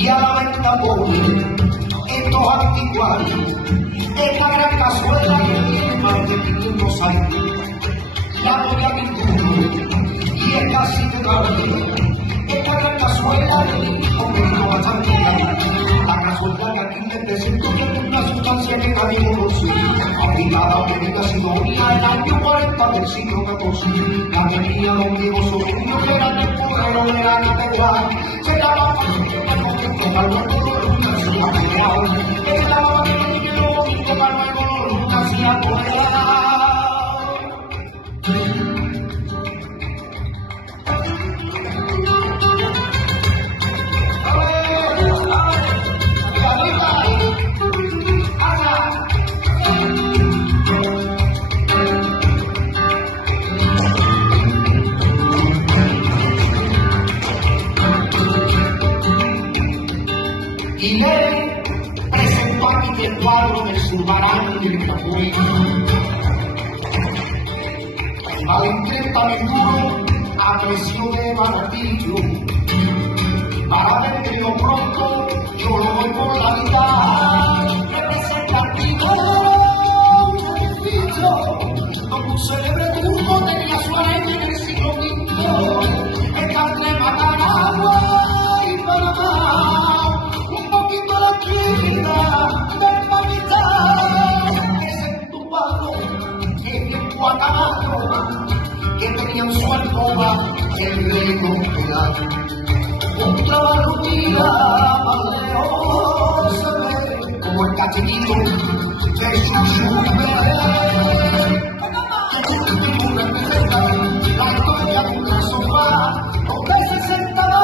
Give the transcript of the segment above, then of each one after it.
y a la venta pone estos anticuarios, esta gran cazuela que tiene más de 500 años. La doña Virtud y es casi de caballero, esta gran cazuela de conmigo bastante grande. La cazuela que aquí me presento tiene una sustancia que nadie conoce, aplicada que venga Sidonia el año 40 del siglo XIV. La tenía don Diego Sobrino, que era el porrero de la Categoría, se daba para contento para luego nunca se la peleaba, que se daba para que niño y domingo para luego nunca se la peleaba. Y le presentó a mí el cuadro del Zurbarán y del Capuí. Valen 30.000 duros a precio de baratillo. Para venderlo pronto, yo lo doy por la mitad. Representativo del edificio, donde un célebre turco tenía su arena en el siglo V. Está entre Mataragua y Panamá. Que tenían su alcoba el rego pelado, contra la rutina más lejos se ve como el cachequito de su la historia de un sofá donde se sentaba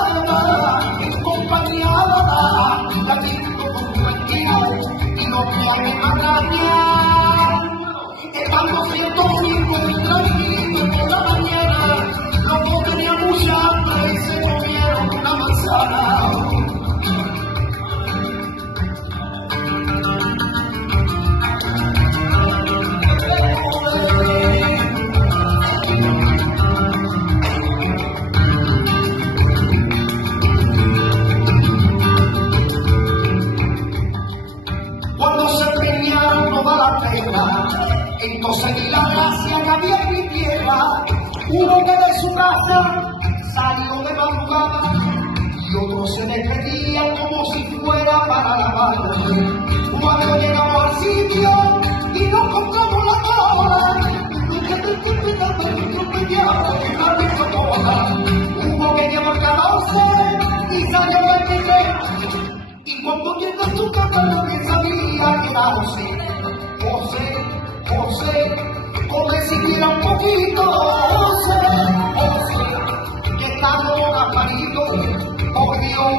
en compañía la tinto con tranquilo y no me engañar. Estando 105 tranquilo por la mañana, los dos tenían mucha hambre y se comieron una manzana. Cuando se empeñaron toda la pena, entonces la gracia que había en mi tierra, uno que de su casa salió de madrugada y otro se despedía como si fuera para la madre. Cuando llegamos al sitio y nos encontramos la cola, hubo que llevar 14 y salió el primero. Y cuando llegó a su casa no que sabía que era José, come siquiera un poquito, José, que está como Gasparito, por Dios,